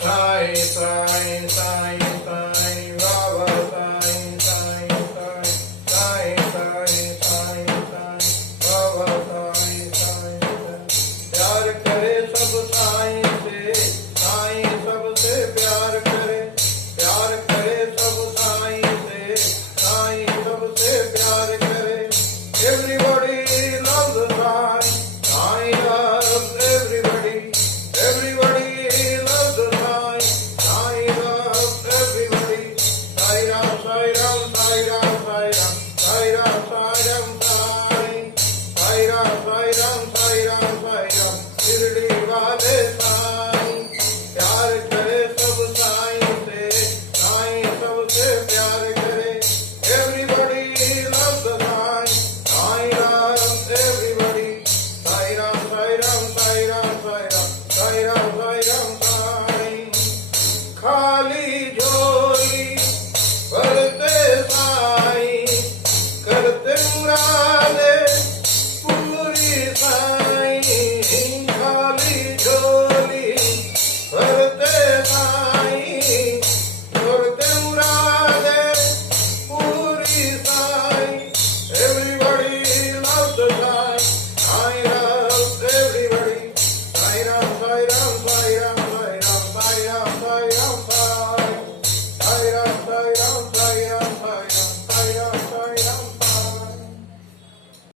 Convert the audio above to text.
Sai sai sai sai Baba sai sai sai sai sai sai sai Baba sai sai sai प्यार करे सब साईं से साईं सबसे प्यार करे सब साईं से साईं सबसे प्यार करे everybody loves the Sai Sai loves everybody loves the Sai Sai loves everybody Sai Ram Sai Ram Sai Ram Sai Ram Sai Ram Sai Ram Sai Sai Ram Sai Ram Sai Ram Sai Ram Shirdi वाले साईं प्यार करे सब साईं से साईं सबसे प्यार करे everybody loves the Sai Sai loves everybody Sai Ram Sai Ram Sai Ram Sai Ram Sai Ram Sai Ram Sai खाली झोली भरते साईं करते मुरादे पूरी साईं खाली झोली भरते साईं करते मुरादे पूरी Sai everybody loves the Sai I love everybody Sai Ram Sai Ram Sai Ram